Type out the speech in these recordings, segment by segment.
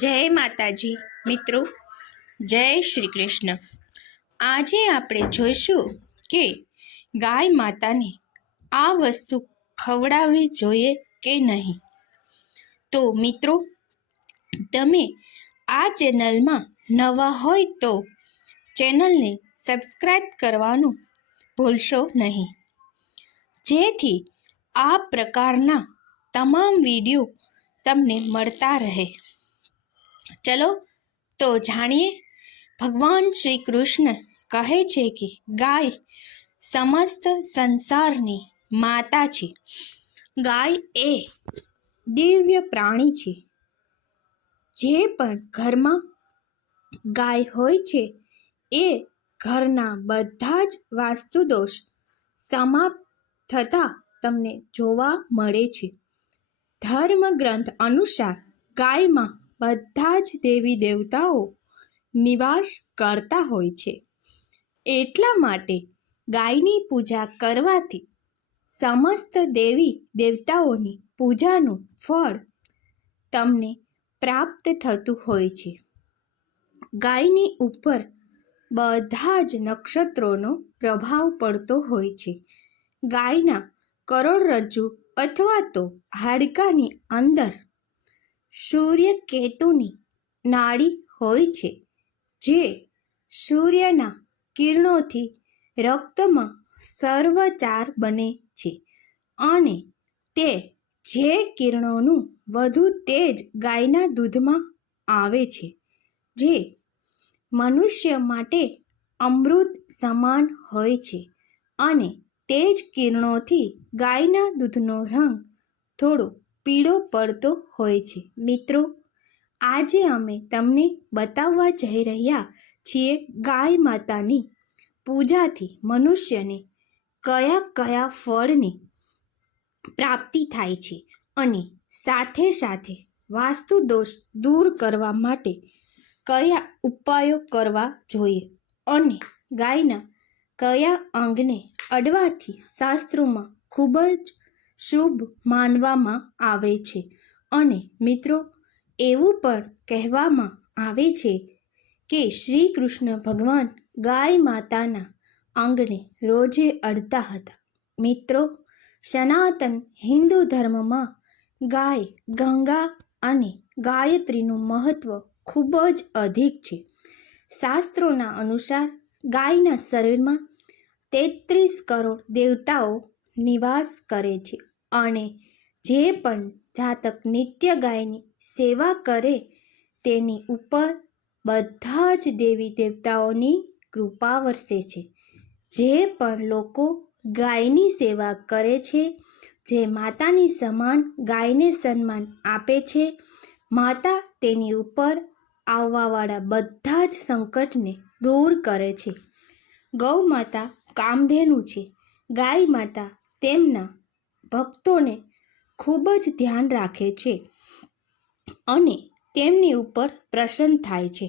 જય માતાજી, મિત્રો. જય શ્રી કૃષ્ણ. આજે આપણે જોઈશું કે ગાય માતાને આ વસ્તુ ખવડાવવી જોઈએ કે નહીં. તો, મિત્રો, તમે આ ચેનલમાં નવા હોય તો ચેનલને સબસ્ક્રાઈબ કરવાનું ભૂલશો નહીં. જેથી આ પ્રકારના તમામ વીડિયો તમને મળતા રહે. ચલો, તો જાણીએ, ભગવાન શ્રી કૃષ્ણ કહે છે કે ગાય સમસ્ત સંસારની માતા છે. ગાય એ દિવ્ય પ્રાણી છે. જે પણ ઘરમાં ગાય હોય છે, એ ઘરના બધા જ વાસ્તુદોષ સમાપ્ત થતા તમને જોવા મળે છે. ધર્મ ગ્રંથ અનુસાર ગાયમાં બધા જ દેવી દેવતાઓ નિવાસ કરતા હોય છે. એટલા માટે ગાયની પૂજા કરવાથી સમસ્ત દેવી દેવતાઓની પૂજાનું ફળ તમને પ્રાપ્ત થતું હોય છે. ગાયની ઉપર બધા જ નક્ષત્રોનો પ્રભાવ પડતો હોય છે. ગાયના કરોડરજ્જુ અથવા તો હાડકાની અંદર સૂર્યકેતુની નાડી હોય છે, જે સૂર્યના કિરણોથી રક્તમાં સર્વચાર બને છે અને તે જે કિરણોનું વધુ તેજ ગાયના દૂધમાં આવે છે, જે મનુષ્ય માટે અમૃત સમાન હોય છે અને તે જ કિરણોથી ગાયના દૂધનો રંગ થોડો પીળો પડતો હોય છે. મિત્રો, આજે અમે તમને બતાવવા જઈ રહ્યા છીએ ગાય માતાની પૂજાથી મનુષ્યને કયા કયા ફળની પ્રાપ્તિ થાય છે અને સાથે સાથે વાસ્તુ દોષ દૂર કરવા માટે કયા ઉપાયો કરવા જોઈએ અને ગાયના કયા અંગને અડવાથી શાસ્ત્રોમાં ખૂબ જ શુભ માનવામાં આવે છે? અને મિત્રો, એવું પણ કહેવામાં આવે છે કે શ્રી કૃષ્ણ ભગવાન ગાય માતાના અંગને રોજે અડતા હતા. મિત્રો, સનાતન હિન્દુ ધર્મમાં ગાય ગંગા અને ગાયત્રીનું મહત્ત્વ ખૂબ જ અધિક છે. શાસ્ત્રોના અનુસાર ગાયના શરીરમાં તેત્રીસ કરોડ દેવતાઓ નિવાસ કરે છે અને જે પણ જાતક નિત્ય ગાયની સેવા કરે તેની ઉપર બધા જ દેવી દેવતાઓની કૃપા વરસે છે. જે પણ લોકો ગાયની સેવા કરે છે, જે માતાની સમાન ગાયને સન્માન આપે છે, માતા તેની ઉપર આવવાવાળા બધા જ સંકટને દૂર કરે છે. ગૌ માતા કામધેનુ છે. ગાય માતા તેમના ભક્તોને ખૂબ જ ધ્યાન રાખે છે અને તેમની ઉપર પ્રસન્ન થાય છે.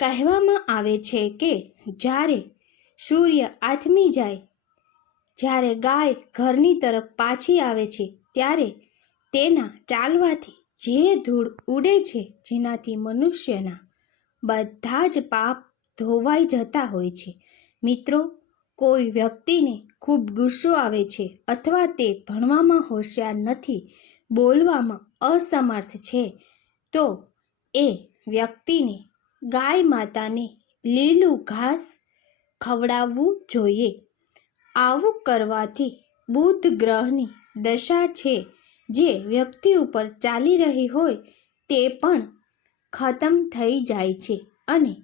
કહેવામાં આવે છે કે જ્યારે સૂર્ય આથમી જાય, જ્યારે ગાય ઘરની તરફ પાછી આવે છે, ત્યારે તેના ચાલવાથી જે ધૂળ ઉડે છે જેનાથી મનુષ્યના બધા જ પાપ ધોવાઈ જતા હોય છે. મિત્રો, કોઈ વ્યક્તિને ખૂબ ગુસ્સો આવે છે અથવા તે ભણવામાં હોશિયાર નથી, બોલવામાં અસમર્થ છે, તો એ વ્યક્તિને ગાય માતાને લીલું ઘાસ ખવડાવવું જોઈએ. આવું કરવાથી બુધ ગ્રહની દશા છે જે વ્યક્તિ ઉપર ચાલી રહી હોય તે પણ ખતમ થઈ જાય છે અને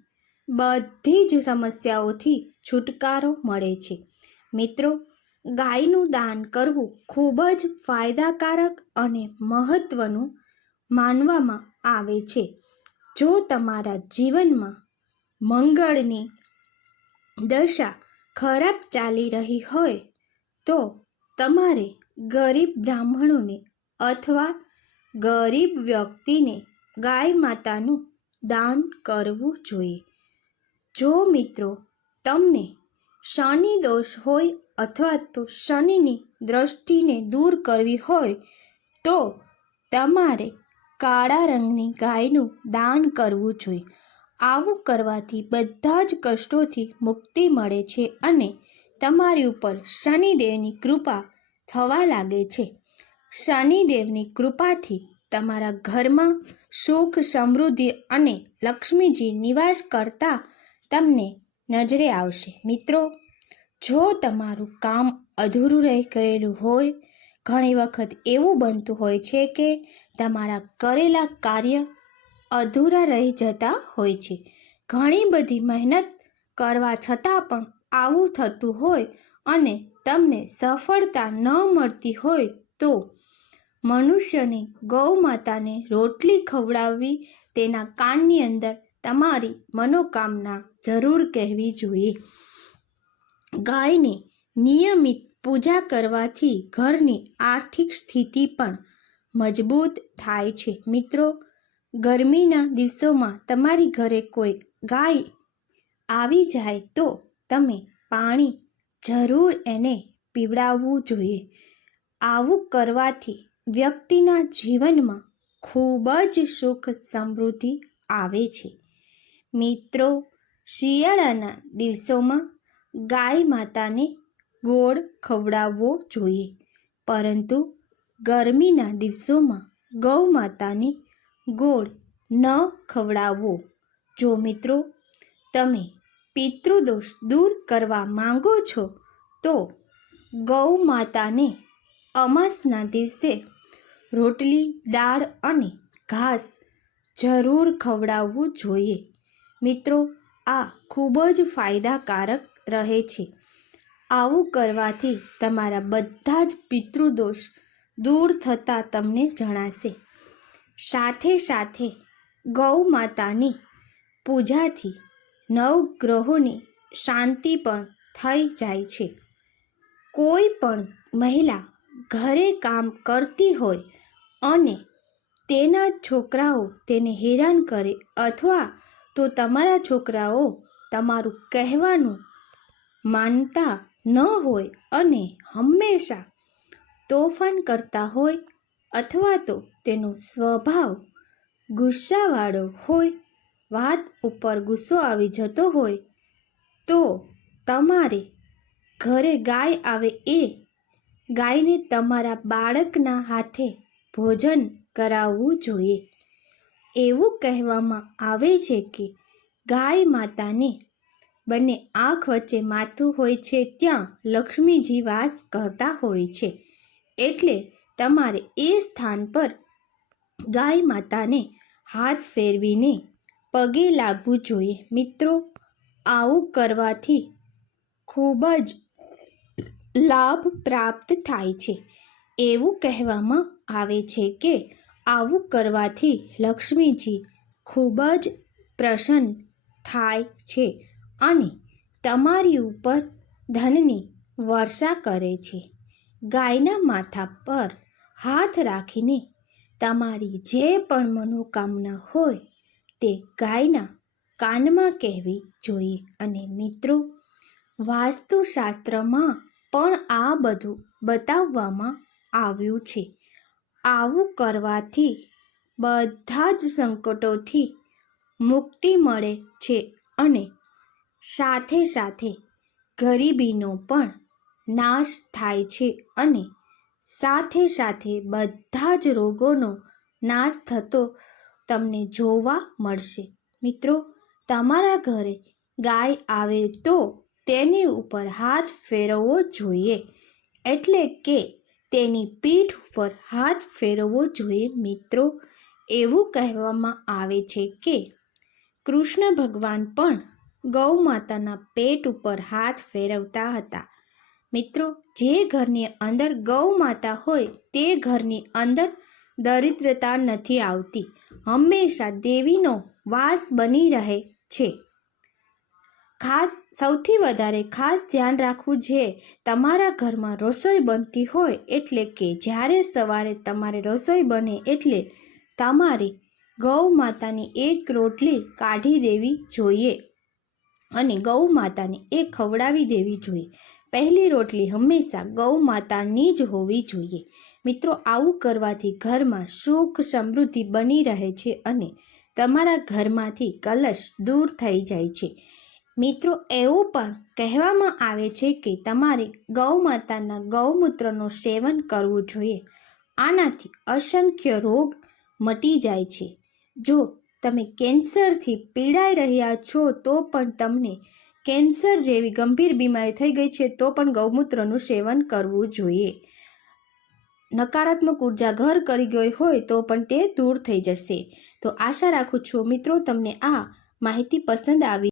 બધી જ સમસ્યાઓથી છુટકારો મળે છે. મિત્રો, ગાયનું દાન કરવું ખૂબ જ ફાયદાકારક અને મહત્ત્વનું માનવામાં આવે છે. જો તમારા જીવનમાં મંગળની દશા ખરાબ ચાલી રહી હોય તો તમારે ગરીબ બ્રાહ્મણોને અથવા ગરીબ વ્યક્તિને ગાય માતાનું દાન કરવું જોઈએ. જો મિત્રો, તમને શનિ દોષ હોય અથવા તો શનિની દ્રષ્ટિને દૂર કરવી હોય, તો તમારે કાળા રંગની ગાયનું દાન કરવું જોઈએ. આવું કરવાથી બધા જ કષ્ટોથી મુક્તિ મળે છે અને તમારી ઉપર શનિદેવની કૃપા થવા લાગે છે. શનિદેવની કૃપાથી તમારા ઘરમાં સુખ, સમૃદ્ધિ અને લક્ષ્મીજી નિવાસ કરતા તમને નજરે આવશે. મિત્રો, જો તમારું કામ અધૂરું રહી ગયેલું હોય, ઘણી વખત એવું બનતું હોય છે કે તમારા કરેલા કાર્ય અધૂરા રહી જતા હોય છે. ઘણી બધી મહેનત કરવા છતાં પણ આવું થતું હોય અને તમને સફળતા ન મળતી હોય તો મનુષ્યને ગૌમાતાને રોટલી ખવડાવવી તેના કાનની અંદર તમારી મનોકામના જરૂર કહેવી જોઈએ. ગાયને નિયમિત પૂજા કરવાથી ઘરની આર્થિક સ્થિતિ પણ મજબૂત થાય છે. મિત્રો, ગરમીના દિવસોમાં તમારી ઘરે કોઈ ગાય આવી જાય તો તમે પાણી જરૂર એને પીવડાવવું જોઈએ. આવું કરવાથી વ્યક્તિના જીવનમાં ખૂબ જ સુખ સમૃદ્ધિ આવે છે. મિત્રો, શિયાળાના દિવસોમાં ગાય માતાને ગોળ ખવડાવવો જોઈએ, પરંતુ ગરમીના દિવસોમાં ગૌ માતાને ગોળ ન ખવડાવવો. જો મિત્રો, તમે પિતૃદોષ દૂર કરવા માંગો છો, તો ગૌ માતાને અમાસના દિવસે રોટલી, દાળ અને ઘાસ જરૂર ખવડાવવું જોઈએ. મિત્રો, આ ખૂબ જ ફાયદાકારક રહે છે. આવું કરવાથી તમારા બધા જ પિતૃદોષ દૂર થતાં તમને જણાશે. સાથે સાથે ગૌ માતાની પૂજાથી નવગ્રહોની શાંતિ પણ થઈ જાય છે. કોઈ પણ મહિલા ઘરે કામ કરતી હોય અને તેના છોકરાઓ તેને હેરાન કરે અથવા તો તમારા છોકરાઓ તમારું કહેવાનું માનતા ન હોય અને હંમેશા તોફાન કરતા હોય અથવા તો તેનો સ્વભાવ ગુસ્સાવાળો હોય, વાત ઉપર ગુસ્સો આવી જતો હોય, તો તમારે ઘરે ગાય આવે એ ગાયને તમારા બાળકના હાથે ભોજન કરાવવું જોઈએ. એવું કહેવામાં આવે છે કે ગાય માતાને બંને આંખ વચ્ચે માથું હોય છે ત્યાં લક્ષ્મીજી વાસ કરતા હોય છે. એટલે તમારે એ સ્થાન પર ગાય માતાને હાથ ફેરવીને પગે લાગવું જોઈએ. મિત્રો, આવું કરવાથી ખૂબ જ લાભ પ્રાપ્ત થાય છે. એવું કહેવામાં આવે છે કે આવું કરવાથી લક્ષ્મીજી ખૂબ જ પ્રસન્ન થાય છે અને તમારી ઉપર ધનની વર્ષા કરે છે. ગાયના માથા પર હાથ રાખીને તમારી જે પણ મનોકામના હોય તે ગાયના કાનમાં કહેવી જોઈએ. અને મિત્રો, વાસ્તુશાસ્ત્રમાં પણ આ બધું બતાવવામાં આવ્યું છે. આવું કરવાથી બધા જ સંકટોથી મુક્તિ મળે છે અને સાથે સાથે ગરીબીનો પણ નાશ થાય છે અને સાથે સાથે બધા જ રોગોનો નાશ થતો તમને જોવા મળશે. મિત્રો, તમારા ઘરે ગાય આવે તો તેની ઉપર હાથ ફેરવવો જોઈએ. એટલે કે તેની પીઠ ઉપર હાથ ફેરવવો જોઈએ, મિત્રો. એવું કહેવામાં આવે છે કે કૃષ્ણ ભગવાન પણ ગૌ માતાના પેટ ઉપર હાથ ફેરવતા હતા. મિત્રો, જે ઘરની અંદર ગૌ માતા હોય, તે ઘરની અંદર દરિદ્રતા નથી આવતી. હંમેશા દેવીનો વાસ બની રહે છે. ખાસ, સૌથી વધારે ખાસ ધ્યાન રાખવું છે તમારા ઘરમાં રસોઈ બનતી હોય એટલે કે જ્યારે સવારે તમારે રસોઈ બને એટલે તમારે ગૌ માતાની એક રોટલી કાઢી દેવી જોઈએ અને ગૌ માતાને એ ખવડાવી દેવી જોઈએ. પહેલી રોટલી હંમેશા ગૌ માતાની જ હોવી જોઈએ. મિત્રો, આવું કરવાથી ઘરમાં સુખ સમૃદ્ધિ બની રહે છે અને તમારા ઘરમાંથી કલશ દૂર થઈ જાય છે. મિત્રો, એવું પણ કહેવામાં આવે છે કે તમારે ગૌમાતાના ગૌમૂત્રનું સેવન કરવું જોઈએ. આનાથી અસંખ્ય રોગ મટી જાય છે. જો તમે કેન્સરથી પીડાઈ રહ્યા છો, તો પણ તમને કેન્સર જેવી ગંભીર બીમારી થઈ ગઈ છે, તો પણ ગૌમૂત્રનું સેવન કરવું જોઈએ. નકારાત્મક ઊર્જા ઘર કરી ગઈ હોય, તો પણ તે દૂર થઈ જશે. તો આશા રાખું છું મિત્રો, તમને આ માહિતી પસંદ આવી